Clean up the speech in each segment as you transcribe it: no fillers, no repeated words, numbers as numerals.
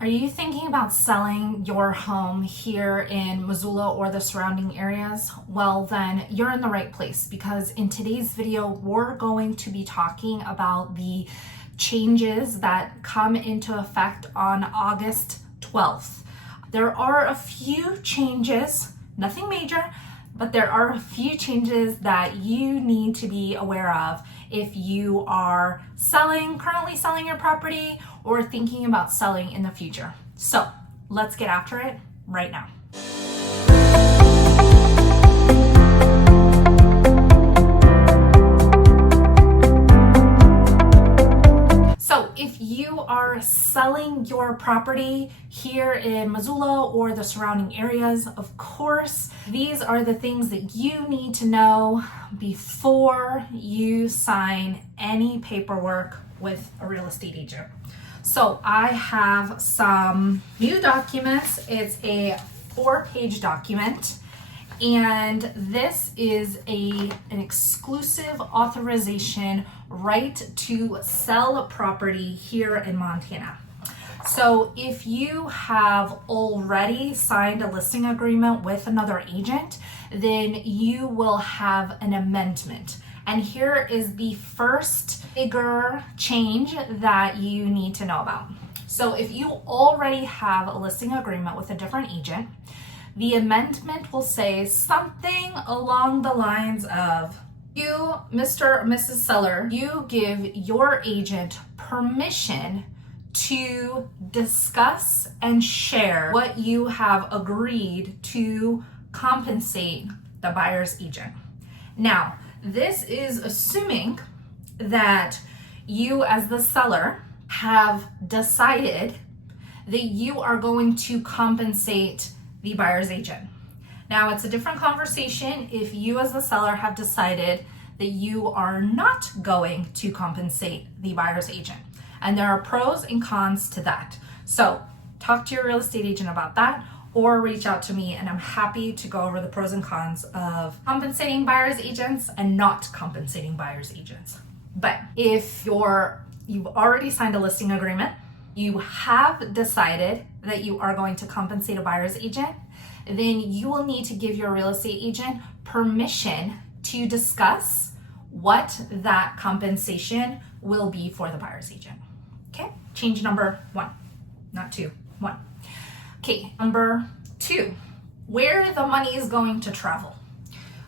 Are you thinking about selling your home here in Missoula or the surrounding areas? Well, then you're in the right place, because in today's video, we're going to be talking about the changes that come into effect on August 12th. There are a few changes, nothing major, but there are a few changes that you need to be aware of if you are currently selling your property or thinking about selling in the future. So let's get after it right now. So if you are selling your property here in Missoula or the surrounding areas, of course, these are the things that you need to know before you sign any paperwork with a real estate agent. So I have some new documents. It's a 4-page document, and this is an exclusive authorization right to sell a property here in Montana. So if you have already signed a listing agreement with another agent, then you will have an amendment. And here is the first bigger change that you need to know about. So if you already have a listing agreement with a different agent, the amendment will say something along the lines of, you, Mr. or Mrs. Seller, you give your agent permission to discuss and share what you have agreed to compensate the buyer's agent. Now, this is assuming that you as the seller have decided that you are going to compensate the buyer's agent. Now, it's a different conversation if you as the seller have decided that you are not going to compensate the buyer's agent. And there are pros and cons to that. So talk to your real estate agent about that, or reach out to me, and I'm happy to go over the pros and cons of compensating buyer's agents and not compensating buyer's agents. But if you've already signed a listing agreement, you have decided that you are going to compensate a buyer's agent, then you will need to give your real estate agent permission to discuss what that compensation will be for the buyer's agent. Okay, change number 1, not 2, 1. Okay, number 2, where the money is going to travel.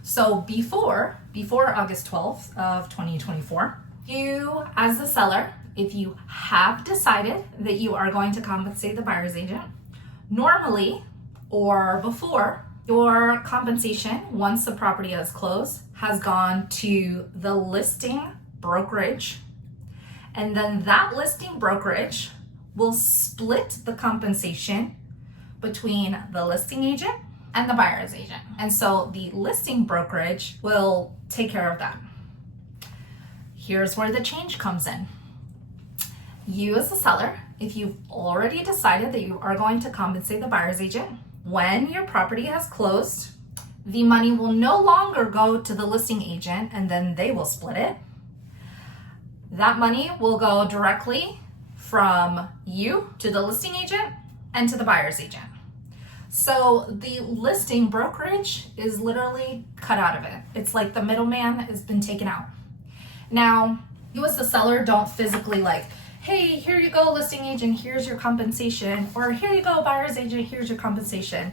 So before August 12th of 2024, you as the seller, if you have decided that you are going to compensate the buyer's agent, normally or before, your compensation, once the property has closed, has gone to the listing brokerage, and then that listing brokerage will split the compensation between the listing agent and the buyer's agent. And so the listing brokerage will take care of that. Here's where the change comes in. You as a seller, if you've already decided that you are going to compensate the buyer's agent, when your property has closed, the money will no longer go to the listing agent and then they will split it. That money will go directly from you to the listing agent and to the buyer's agent. So the listing brokerage is literally cut out of it. It's like the middleman has been taken out. Now, you as the seller don't physically hey, here you go, listing agent, here's your compensation, or here you go, buyer's agent, here's your compensation.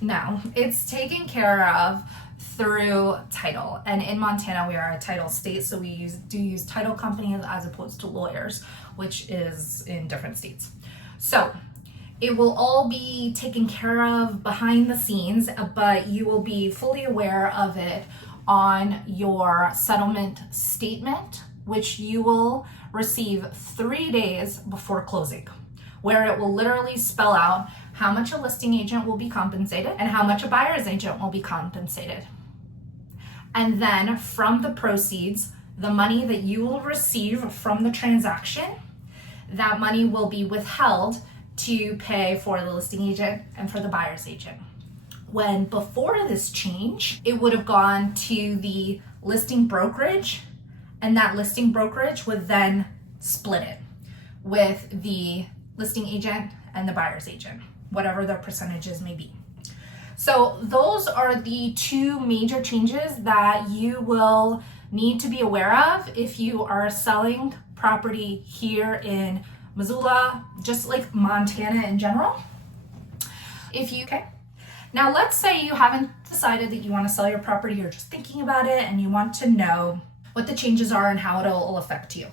No, it's taken care of through title. And in Montana, we are a title state, so we do use title companies as opposed to lawyers, which is in different states. So it will all be taken care of behind the scenes, but you will be fully aware of it on your settlement statement, which you will receive 3 days before closing, where it will literally spell out how much a listing agent will be compensated and how much a buyer's agent will be compensated. And then from the proceeds, the money that you will receive from the transaction, that money will be withheld to pay for the listing agent and for the buyer's agent. When before this change, it would have gone to the listing brokerage, and that listing brokerage would then split it with the listing agent and the buyer's agent, whatever the percentages may be. So those are the two major changes that you will need to be aware of if you are selling property here in Missoula, just like Montana in general. Okay. Now let's say you haven't decided that you want to sell your property, you're just thinking about it and you want to know what the changes are and how it'll affect you.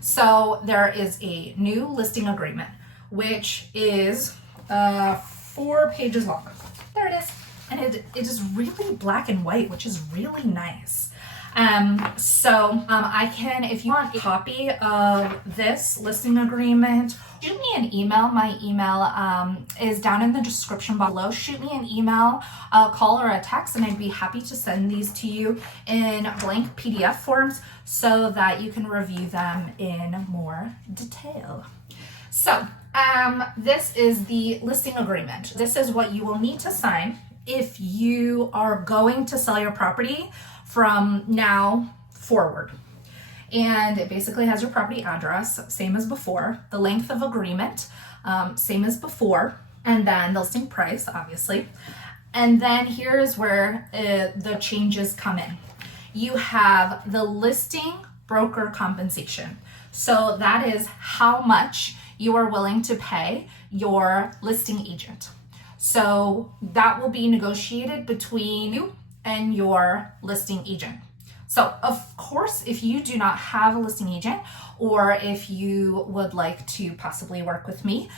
So there is a new listing agreement, which is 4 pages long. There it is. And it is really black and white, which is really nice. I can, if you want a copy of this listing agreement, shoot me an email. My email is down in the description below. Shoot me an email, a call, or a text, and I'd be happy to send these to you in blank PDF forms so that you can review them in more detail. So this is the listing agreement. This is what you will need to sign if you are going to sell your property from now forward. And it basically has your property address, same as before, the length of agreement, same as before, and then the listing price, obviously. And then here's where the changes come in. You have the listing broker compensation. So that is how much you are willing to pay your listing agent. So that will be negotiated between you and your listing agent. So of course, if you do not have a listing agent, or if you would like to possibly work with me,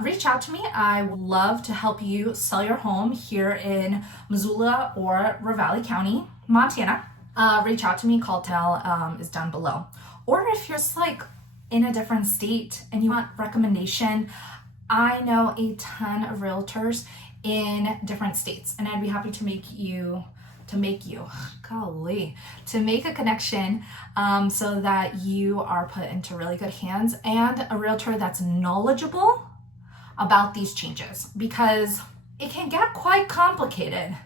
reach out to me. I would love to help you sell your home here in Missoula or Ravalli County, Montana. Reach out to me. Call is down below. Or if you're just like in a different state and you want recommendation, I know a ton of realtors in different states, and I'd be happy to make a connection so that you are put into really good hands and a realtor that's knowledgeable about these changes, because it can get quite complicated,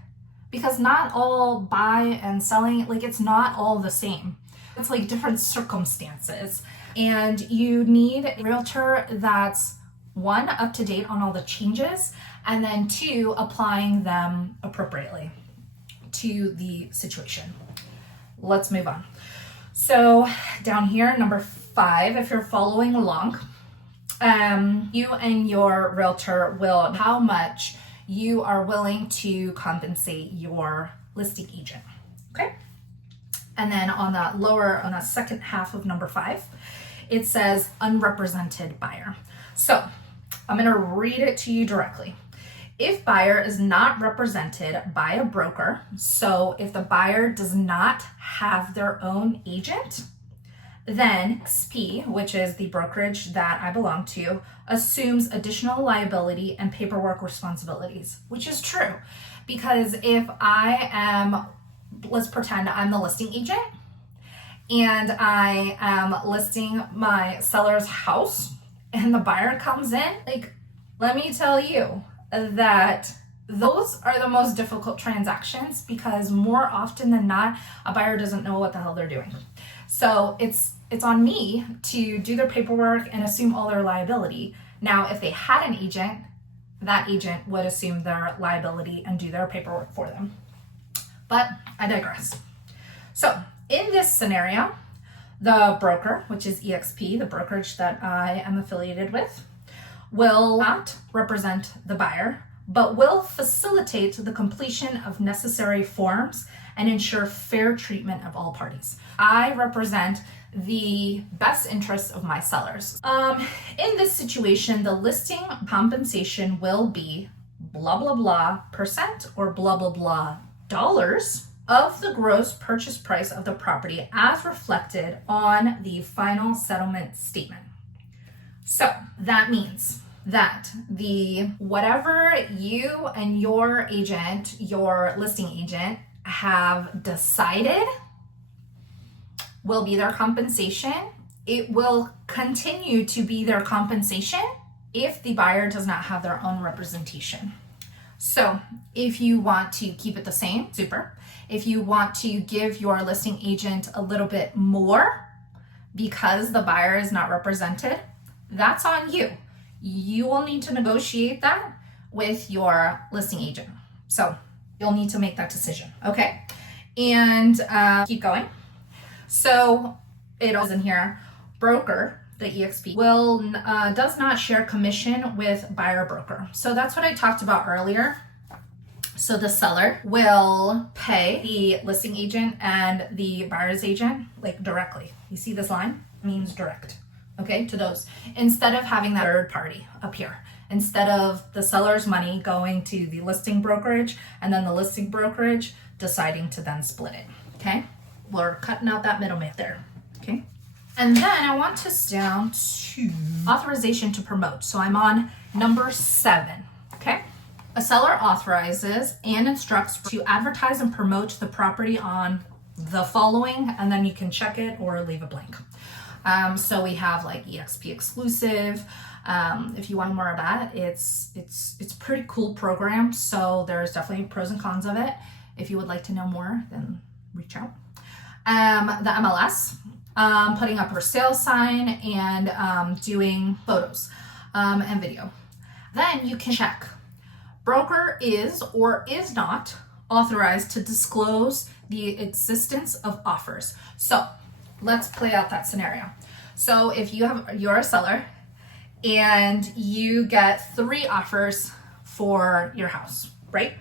because not all buy and selling, like it's not all the same. It's like different circumstances, and you need a realtor that's 1, up to date on all the changes, and then 2, applying them appropriately to the situation. Let's move on. So down here, number 5, if you're following along, you and your realtor will how much you are willing to compensate your listing agent. Okay. And then on the second half of number 5, it says unrepresented buyer. So I'm going to read it to you directly. If buyer is not represented by a broker, so if the buyer does not have their own agent, then XP, which is the brokerage that I belong to, assumes additional liability and paperwork responsibilities, which is true. Because if I am, let's pretend I'm the listing agent and I am listing my seller's house and the buyer comes in, like, let me tell you that those are the most difficult transactions, because more often than not, a buyer doesn't know what the hell they're doing. So it's on me to do their paperwork and assume all their liability. Now, if they had an agent, that agent would assume their liability and do their paperwork for them. But I digress. So in this scenario, the broker, which is EXP, the brokerage that I am affiliated with, will not represent the buyer, but will facilitate the completion of necessary forms and ensure fair treatment of all parties. I represent the best interests of my sellers. In this situation, the listing compensation will be blah, blah, blah percent or blah, blah, blah dollars of the gross purchase price of the property as reflected on the final settlement statement. So that means that the whatever you and your agent, your listing agent, have decided will be their compensation. It will continue to be their compensation if the buyer does not have their own representation. So if you want to keep it the same, super. If you want to give your listing agent a little bit more because the buyer is not represented, that's on you. you will need to negotiate that with your listing agent. So you'll need to make that decision, okay? And keep going. So it also in here, broker, the EXP, will does not share commission with buyer broker. So that's what I talked about earlier. So the seller will pay the listing agent and the buyer's agent like directly. You see this line? It means direct, okay, to those. Instead of having that third party up here. Instead of the seller's money going to the listing brokerage and then the listing brokerage deciding to then split it, okay? We're cutting out that middleman there, okay? And then I want to down to authorization to promote. So I'm on number 7, okay? A seller authorizes and instructs to advertise and promote the property on the following, and then you can check it or leave it blank. So we have like EXP exclusive. If you want more of that, it's a pretty cool program. So there's definitely pros and cons of it. If you would like to know more, then reach out. The MLS, putting up her sale sign and doing photos and video. Then you can check. Broker is or is not authorized to disclose the existence of offers. So let's play out that scenario. So if you're a seller and you get 3 offers for your house, right?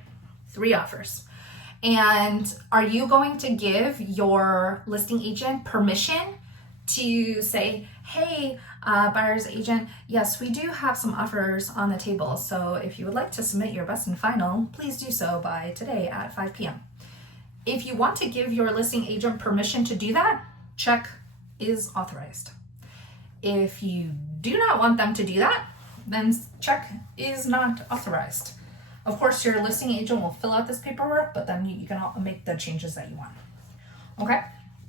3 offers. And are you going to give your listing agent permission to say, hey, buyer's agent, yes, we do have some offers on the table. So if you would like to submit your best and final, please do so by today at 5 p.m. If you want to give your listing agent permission to do that, check is authorized. If you do not want them to do that, then check is not authorized. Of course, your listing agent will fill out this paperwork, but then you can make the changes that you want. Okay?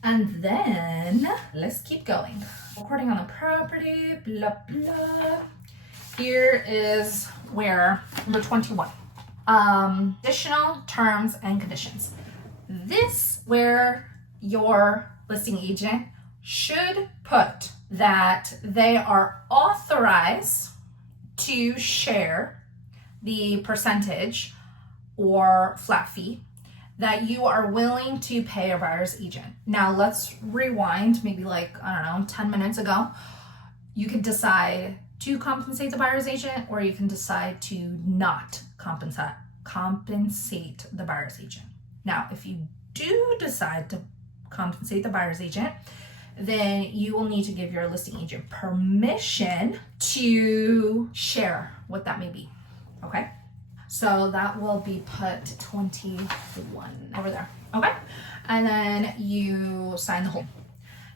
And then let's keep going. Recording on the property, blah, blah. Here is where number 21. Additional terms and conditions. This where your listing agent should put that they are authorized to share the percentage or flat fee that you are willing to pay a buyer's agent. Now let's rewind maybe like, 10 minutes ago. You could decide to compensate the buyer's agent, or you can decide to not compensate the buyer's agent. Now, if you do decide to compensate the buyer's agent, then you will need to give your listing agent permission to share what that may be, okay? So that will be put 21 over there, okay? And then you sign the whole.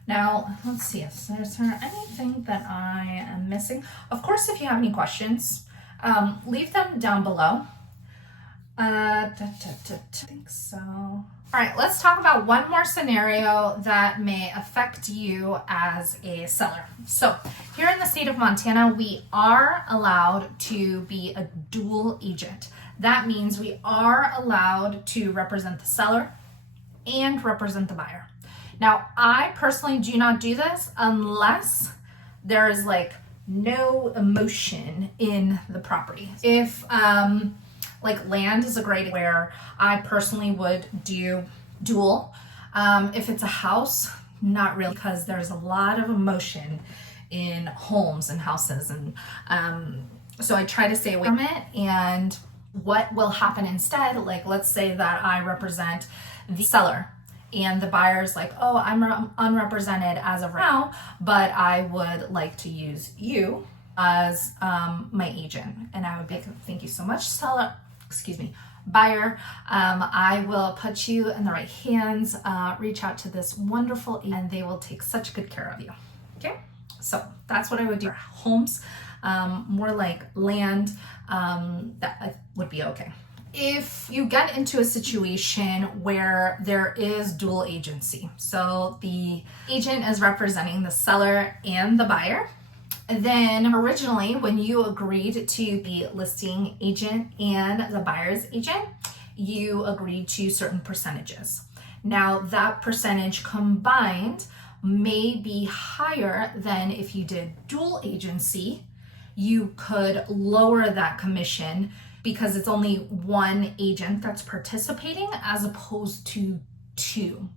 Now, let's see if there's anything that I am missing. Of course, if you have any questions, leave them down below. I think so. All right, let's talk about one more scenario that may affect you as a seller. So here in the state of Montana, we are allowed to be a dual agent. That means we are allowed to represent the seller and represent the buyer. Now, I personally do not do this unless there is like no emotion in the property. If like land is a great where I personally would do dual. If it's a house, not really, because there's a lot of emotion in homes and houses, and so I try to stay away from it. And what will happen instead, like let's say that I represent the seller and the buyer's like, oh, I'm unrepresented as of right now, but I would like to use you as my agent. And I would be like, thank you so much, seller. Buyer, I will put you in the right hands. Reach out to this wonderful agent, and they will take such good care of you. Okay, so that's what I would do. Homes, more like land, that would be okay. If you get into a situation where there is dual agency, so the agent is representing the seller and the buyer, then originally when you agreed to be listing agent and the buyer's agent, you agreed to certain percentages. Now that percentage combined may be higher than if you did dual agency. you could lower that commission because it's only one agent that's participating as opposed to two.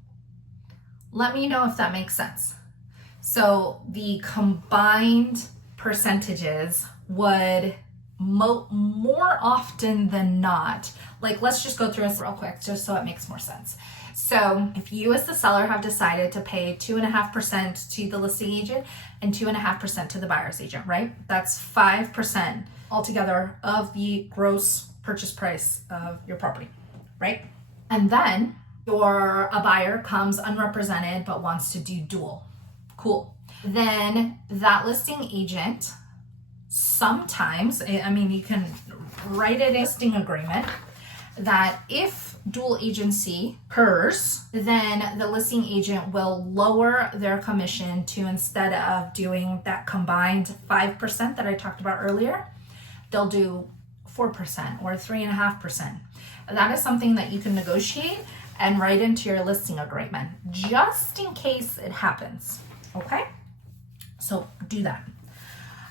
Let me know if that makes sense. So the combined percentages would more often than not, like let's just go through this real quick just so it makes more sense. So if you as the seller have decided to pay 2.5% to the listing agent and 2.5% to the buyer's agent, right? That's 5% altogether of the gross purchase price of your property, right? And then a buyer comes unrepresented but wants to do dual. Cool. Then that listing agent sometimes, I mean, you can write it in a listing agreement that if dual agency occurs, then the listing agent will lower their commission to, instead of doing that combined 5% that I talked about earlier, they'll do 4% or 3.5%. That is something that you can negotiate and write into your listing agreement just in case it happens. Okay? So do that.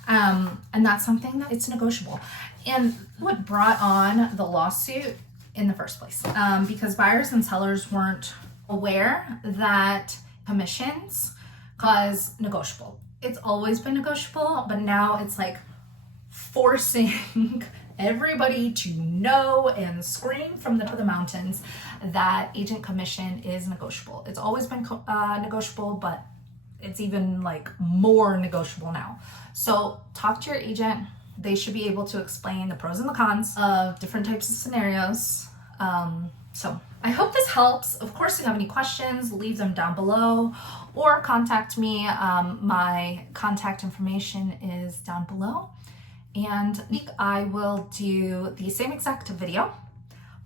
And that's something that it's negotiable. And what brought on the lawsuit in the first place, because buyers and sellers weren't aware that commissions cause negotiable. It's always been negotiable, but now it's like forcing everybody to know and scream from the top of the mountains that agent commission is negotiable. It's always been negotiable, but it's even like more negotiable now. So talk to your agent. They should be able to explain the pros and the cons of different types of scenarios. So I hope this helps. Of course, if you have any questions, leave them down below or contact me. My contact information is down below. And I will do the same exact video,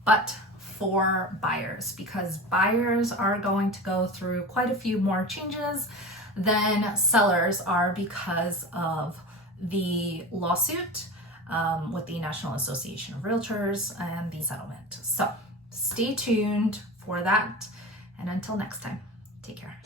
but for buyers, because buyers are going to go through quite a few more changes than sellers are because of the lawsuit with the National Association of Realtors and the settlement. So stay tuned for that. And until next time, take care.